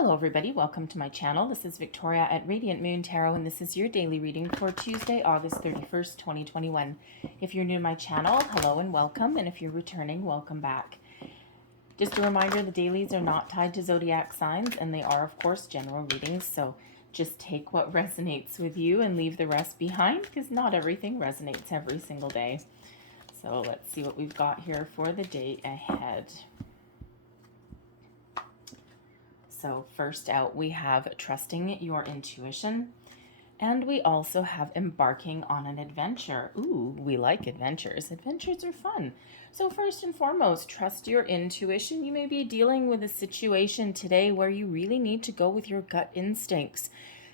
Hello everybody, welcome to my channel. This is Victoria at Radiant Moon Tarot, and this is your daily reading for Tuesday, August 31st, 2021. If you're new to my channel, hello and welcome, and if you're returning, welcome back. Just a reminder, the dailies are not tied to zodiac signs, and they are, of course, general readings, so just take what resonates with you and leave the rest behind, because not everything resonates every single day. So let's see what we've got here for the day ahead. So first out, we have trusting your intuition, and we also have embarking on an adventure. Ooh, we like adventures. Adventures are fun. So first and foremost, trust your intuition. You may be dealing with a situation today where you really need to go with your gut instincts.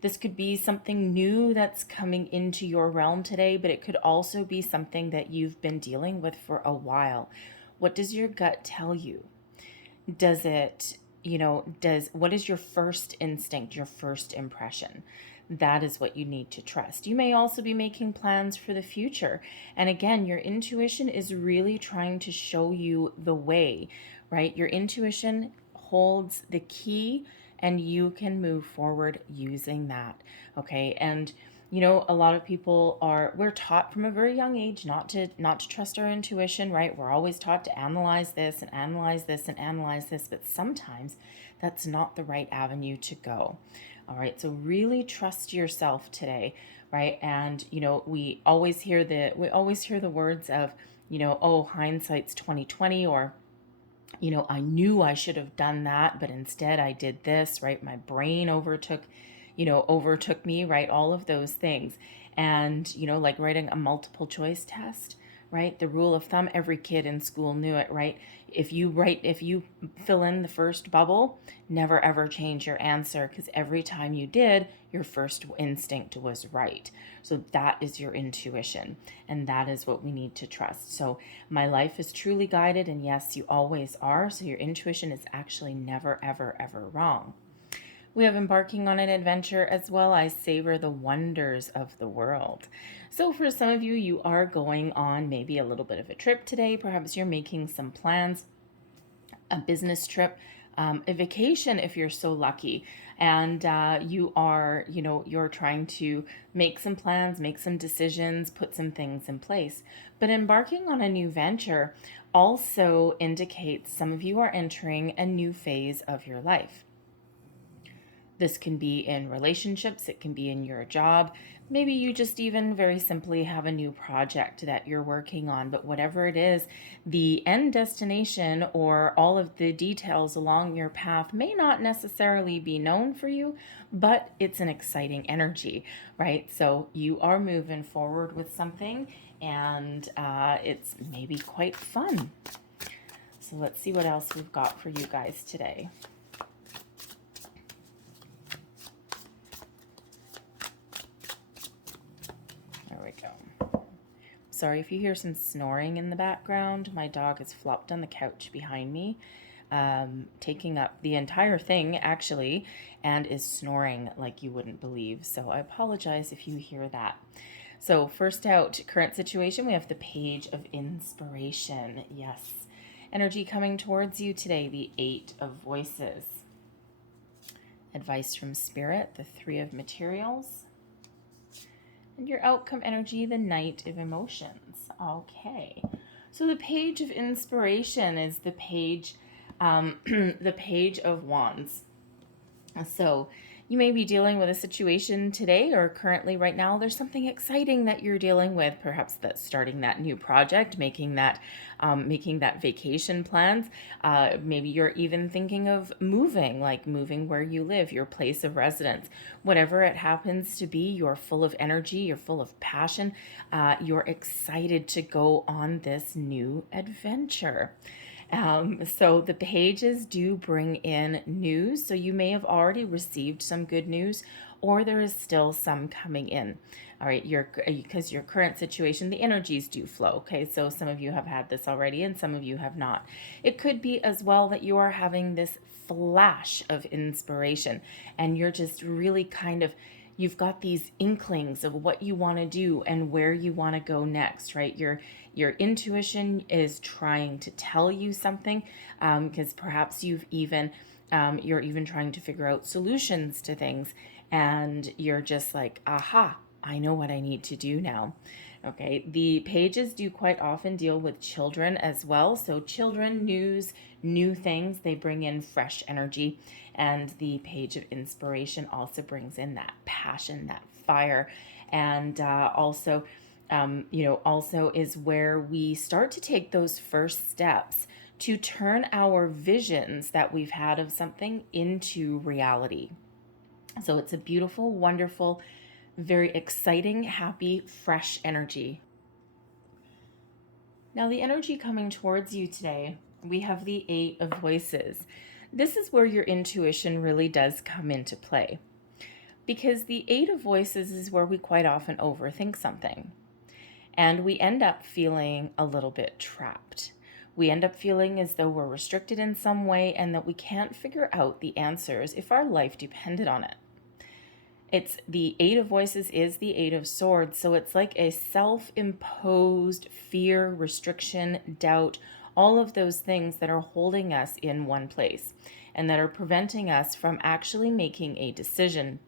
This could be something new that's coming into your realm today, but it could also be something that you've been dealing with for a while. What does your gut tell you? Does it what is your first instinct, your first impression? That is what you need to trust. You may also be making plans for the future. And again, your intuition is really trying to show you the way, right? Your intuition holds the key and you can move forward using that. Okay. And a lot of people we're taught from a very young age not to trust our intuition, right? We're always taught to analyze this and analyze this and analyze this, but sometimes that's not the right avenue to go. All right, so really trust yourself today, right? And we always hear the words of, oh, hindsight's 2020, or I knew I should have done that, but instead I did this, right? My brain overtook me, right? All of those things. And, like writing a multiple choice test, right? The rule of thumb, every kid in school knew it, right? If you fill in the first bubble, never ever change your answer, because every time you did, your first instinct was right. So that is your intuition, and that is what we need to trust. So my life is truly guided, and yes, you always are. So your intuition is actually never, ever, ever wrong. We have embarking on an adventure as well. I savor the wonders of the world. So for some of you, you are going on maybe a little bit of a trip today. Perhaps you're making some plans, a business trip, a vacation if you're so lucky. And you're trying to make some plans, make some decisions, put some things in place. But embarking on a new venture also indicates some of you are entering a new phase of your life. This can be in relationships, it can be in your job. Maybe you just even very simply have a new project that you're working on, but whatever it is, the end destination or all of the details along your path may not necessarily be known for you, but it's an exciting energy, right? So you are moving forward with something, and it's maybe quite fun. So let's see what else we've got for you guys today. Sorry if you hear some snoring in the background. My dog is flopped on the couch behind me, taking up the entire thing, actually, and is snoring like you wouldn't believe. So I apologize if you hear that. So first out, current situation, we have the Page of Inspiration. Yes. Energy coming towards you today, the Eight of Voices. Advice from Spirit, the Three of Materials. And your outcome energy, the Knight of Emotions. Okay. So the Page of Inspiration is the page, the Page of Wands. So you may be dealing with a situation today or currently right now. There's something exciting that you're dealing with. Perhaps that's starting that new project, making that vacation plans. Maybe you're even thinking of moving where you live, your place of residence. Whatever it happens to be, you're full of energy, you're full of passion, you're excited to go on this new adventure. So the pages do bring in news. So you may have already received some good news, or there is still some coming in. All right, because your current situation, the energies do flow. Okay, so some of you have had this already and some of you have not. It could be as well that you are having this flash of inspiration and you're just really you've got these inklings of what you want to do and where you want to go next, right? Your intuition is trying to tell you something, because perhaps you've even You're even trying to figure out solutions to things, and you're just like, aha, I know what I need to do now. Okay, the pages do quite often deal with children as well. So children, news, new things, they bring in fresh energy. And the page of inspiration also brings in that passion, that fire. And also is where we start to take those first steps to turn our visions that we've had of something into reality. So it's a beautiful, wonderful, very exciting, happy, fresh energy. Now, the energy coming towards you today, we have the Eight of Voices. This is where your intuition really does come into play, because the Eight of Voices is where we quite often overthink something, and we end up feeling a little bit trapped. We end up feeling as though we're restricted in some way and that we can't figure out the answers if our life depended on it. It's the Eight of Voices is the Eight of Swords, so it's like a self-imposed fear, restriction, doubt, all of those things that are holding us in one place and that are preventing us from actually making a decision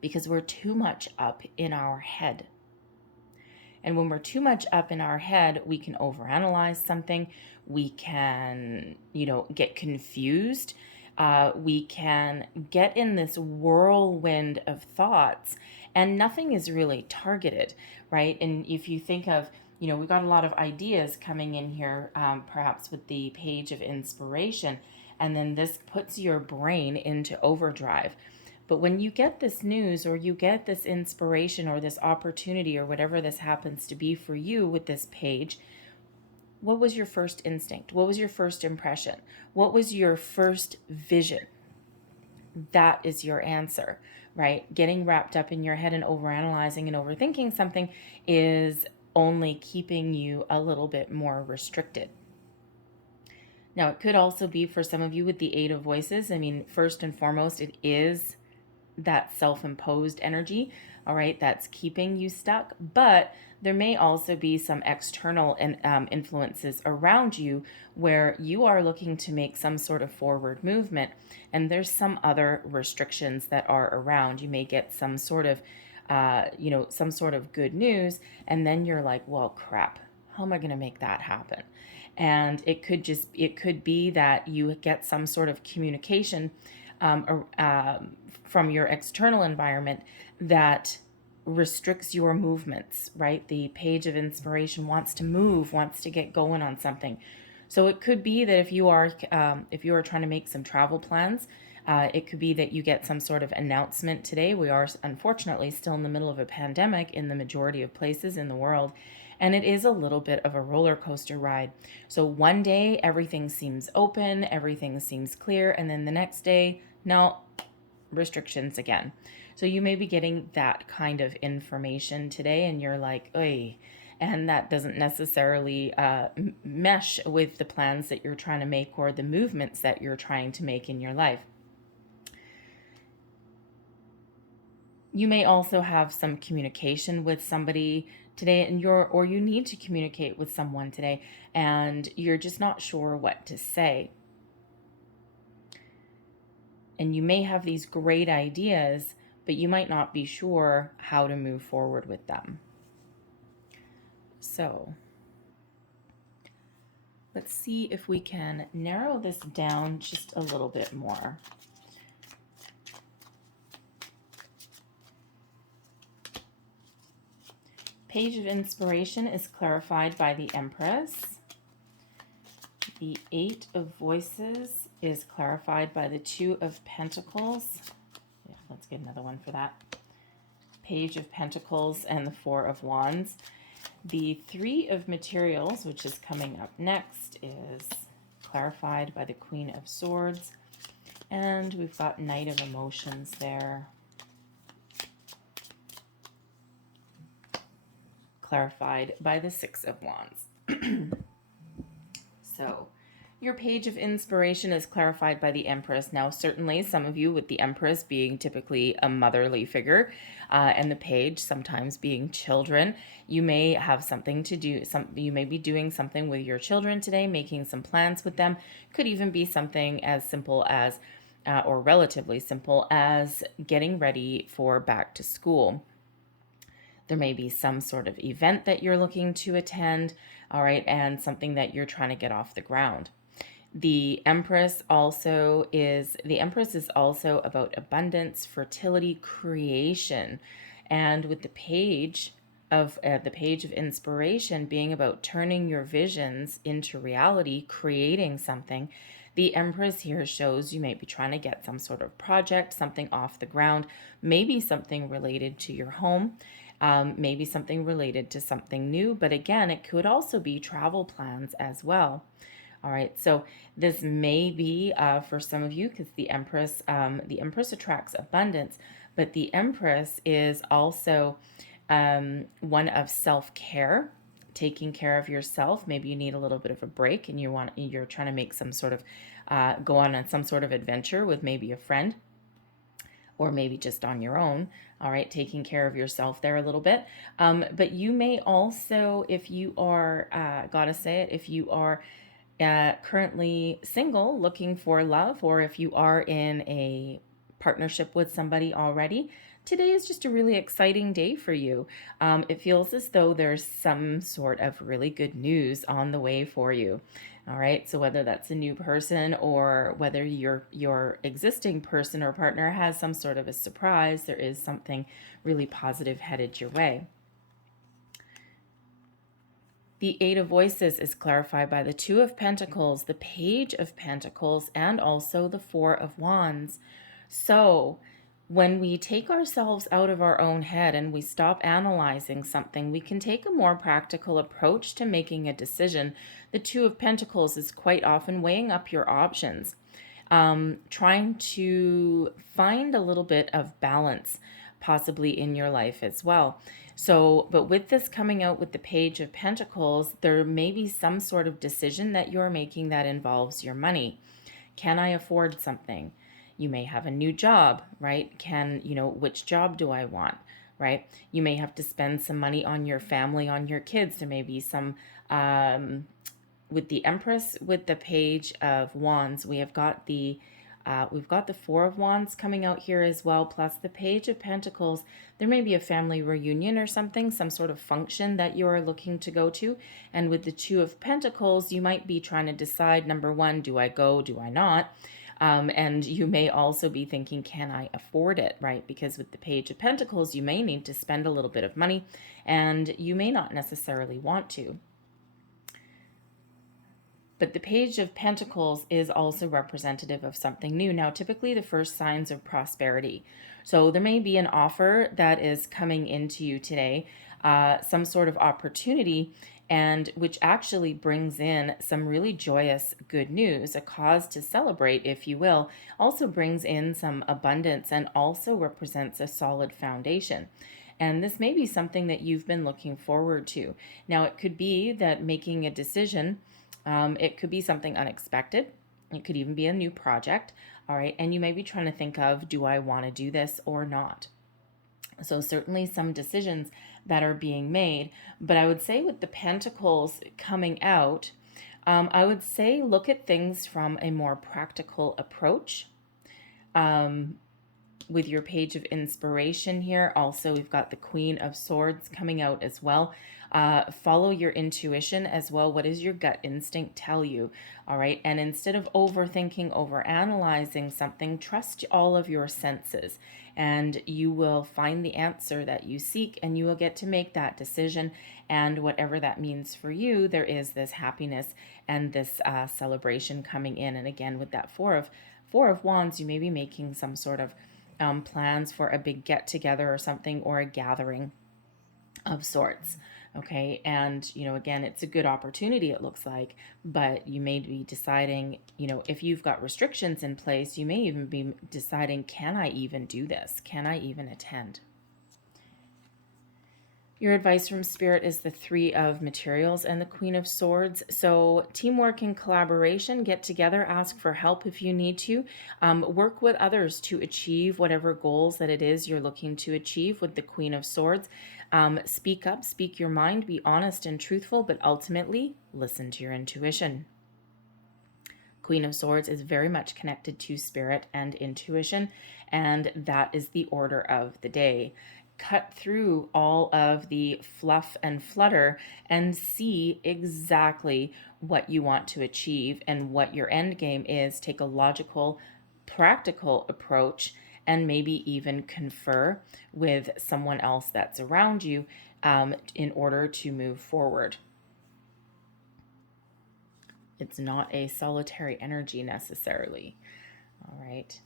because we're too much up in our head. And when we're too much up in our head, we can overanalyze something. We can, get confused. We can get in this whirlwind of thoughts, and nothing is really targeted, right? And if you think of, we've got a lot of ideas coming in here, perhaps with the page of inspiration, and then this puts your brain into overdrive. But when you get this news or you get this inspiration or this opportunity or whatever this happens to be for you with this page, what was your first instinct? What was your first impression? What was your first vision? That is your answer, right? Getting wrapped up in your head and overanalyzing and overthinking something is only keeping you a little bit more restricted. Now, it could also be for some of you with the Eight of Voices. I mean, first and foremost, it is that self-imposed energy, all right, that's keeping you stuck. But there may also be some external influences around you where you are looking to make some sort of forward movement, and there's some other restrictions that are around. You may get some sort of good news, and then you're like, well, crap, how am I going to make that happen? And it could be that you get some sort of communication from your external environment that restricts your movements, right? The page of inspiration wants to move, wants to get going on something. So it could be that if you are trying to make some travel plans, it could be that you get some sort of announcement today. We are unfortunately still in the middle of a pandemic in the majority of places in the world, and it is a little bit of a roller coaster ride. So one day everything seems open, everything seems clear, and then the next day, no, restrictions again. So you may be getting that kind of information today, and you're like, oy, and that doesn't necessarily mesh with the plans that you're trying to make or the movements that you're trying to make in your life. You may also have some communication with somebody today, and you need to communicate with someone today, and you're just not sure what to say. And you may have these great ideas, but you might not be sure how to move forward with them. So let's see if we can narrow this down just a little bit more. Page of inspiration is clarified by the Empress. The Eight of Voices is clarified by the Two of Pentacles. Yeah, let's get another one for that. Page of Pentacles and the Four of Wands. The Three of Materials, which is coming up next, is clarified by the Queen of Swords. And we've got Knight of Emotions there, clarified by the Six of Wands. So Your page of inspiration is clarified by the Empress. Now, certainly some of you with the Empress being typically a motherly figure, and the page sometimes being children, you may have something to do. You may be doing something with your children today, making some plans with them. Could even be something as simple as, or relatively simple as, getting ready for back to school. There may be some sort of event that you're looking to attend, all right, and something that you're trying to get off the ground. The Empress is also about abundance, fertility, creation. And with the page of inspiration being about turning your visions into reality, creating something, the Empress here shows you may be trying to get some sort of project, something off the ground, maybe something related to your home, maybe something related to something new. But again, it could also be travel plans as well. All right, so this may be for some of you, because the Empress attracts abundance, but the Empress is also one of self-care, taking care of yourself. Maybe you need a little bit of a break, and you're trying to make some sort of go on some sort of adventure with maybe a friend, or maybe just on your own. All right, taking care of yourself there a little bit. But you may also, if you are, if you are currently single looking for love, or if you are in a partnership with somebody already, today is just a really exciting day for you. It feels as though there's some sort of really good news on the way for you. All right, so whether that's a new person or whether your existing person or partner has some sort of a surprise, there is something really positive headed your way. The Eight of Voices is clarified by the Two of Pentacles, the Page of Pentacles, and also the Four of Wands. So when we take ourselves out of our own head and we stop analyzing something, we can take a more practical approach to making a decision. The Two of Pentacles is quite often weighing up your options, trying to find a little bit of balance possibly in your life as well. So, but with this coming out with the Page of Pentacles, there may be some sort of decision that you're making that involves your money. Can I afford something? You may have a new job, right? Which job do I want, right? You may have to spend some money on your family, on your kids. There may be some, with the Empress, with the Page of Wands, we've got the Four of Wands coming out here as well, plus the Page of Pentacles. There may be a family reunion or something, some sort of function that you're looking to go to. And with the Two of Pentacles, you might be trying to decide, number one, do I go, do I not? And you may also be thinking, can I afford it, right? Because with the Page of Pentacles, you may need to spend a little bit of money, and you may not necessarily want to. But the Page of Pentacles is also representative of something new. Now, typically the first signs of prosperity. So there may be an offer that is coming into you today, some sort of opportunity, and which actually brings in some really joyous good news, a cause to celebrate, if you will, also brings in some abundance and also represents a solid foundation. And this may be something that you've been looking forward to. Now, it could be that making a decision, it could be something unexpected. It could even be a new project. All right. And you may be trying to think of, do I want to do this or not? So certainly some decisions that are being made. But I would say with the Pentacles coming out, I would say look at things from a more practical approach. With your Page of Inspiration here, also we've got the Queen of Swords coming out as well. Follow your intuition as well. What does your gut instinct tell you? All right. And instead of overthinking, overanalyzing something, trust all of your senses, and you will find the answer that you seek, and you will get to make that decision. And whatever that means for you, there is this happiness and this celebration coming in. And again, with that Four of Wands, you may be making some sort of plans for a big get together or something, or a gathering of sorts. Okay. And, again, it's a good opportunity, it looks like, but you may be deciding, if you've got restrictions in place, you may even be deciding, can I even do this? Can I even attend? Your advice from Spirit is the Three of Materials and the Queen of Swords. So teamwork and collaboration, get together, ask for help if you need to. Work with others to achieve whatever goals that it is you're looking to achieve with the Queen of Swords. Speak up, speak your mind, be honest and truthful, but ultimately listen to your intuition. Queen of Swords is very much connected to spirit and intuition, and that is the order of the day. Cut through all of the fluff and flutter and see exactly what you want to achieve and what your end game is. Take a logical, practical approach and maybe even confer with someone else that's around you in order to move forward. It's not a solitary energy necessarily. All right.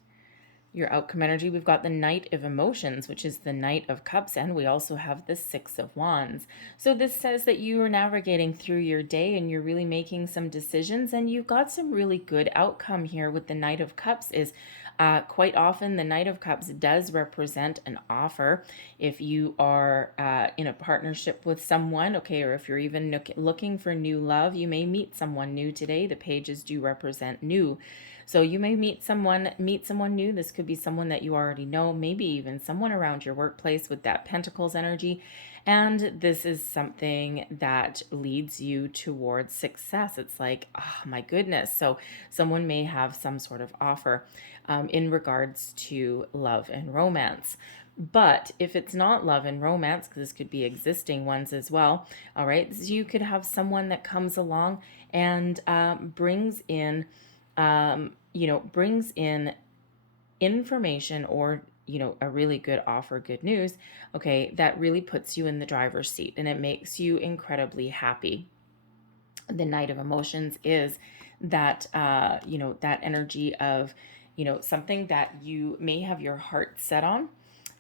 Your outcome energy, we've got the Knight of Emotions, which is the Knight of Cups, and we also have the Six of Wands. So this says that you are navigating through your day and you're really making some decisions, and you've got some really good outcome here with the Knight of Cups. Is quite often the Knight of Cups does represent an offer. If you are in a partnership with someone, okay, or if you're even looking for new love, you may meet someone new today. The pages do represent new. So you may meet someone new. This could be someone that you already know, maybe even someone around your workplace with that Pentacles energy. And this is something that leads you towards success. It's like, oh my goodness. So someone may have some sort of offer in regards to love and romance. But if it's not love and romance, because this could be existing ones as well, all right, so you could have someone that comes along and brings in information or, a really good offer, good news, okay, that really puts you in the driver's seat and it makes you incredibly happy. The Knight of Emotions is that, that energy of, something that you may have your heart set on.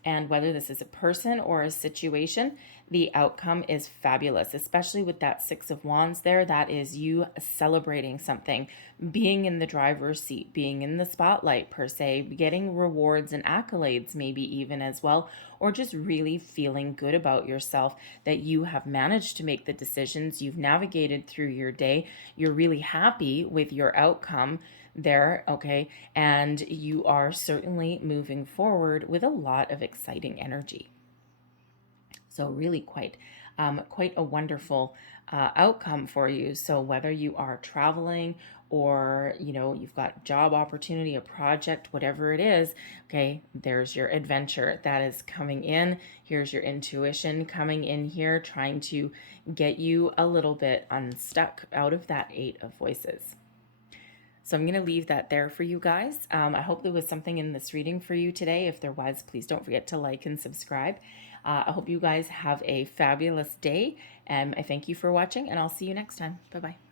And whether this is a person or a situation, the outcome is fabulous, especially with that Six of Wands there. That is you celebrating something, being in the driver's seat, being in the spotlight per se, getting rewards and accolades maybe even as well, or just really feeling good about yourself that you have managed to make the decisions, you've navigated through your day, you're really happy with your outcome there, okay, and you are certainly moving forward with a lot of exciting energy. So really quite a wonderful outcome for you. So whether you are traveling or you've got job opportunity, a project, whatever it is, okay, there's your adventure that is coming in. Here's your intuition coming in here, trying to get you a little bit unstuck out of that Eight of Voices. So I'm going to leave that there for you guys. I hope there was something in this reading for you today. If there was, please don't forget to like and subscribe. I hope you guys have a fabulous day. I thank you for watching, and I'll see you next time. Bye-bye.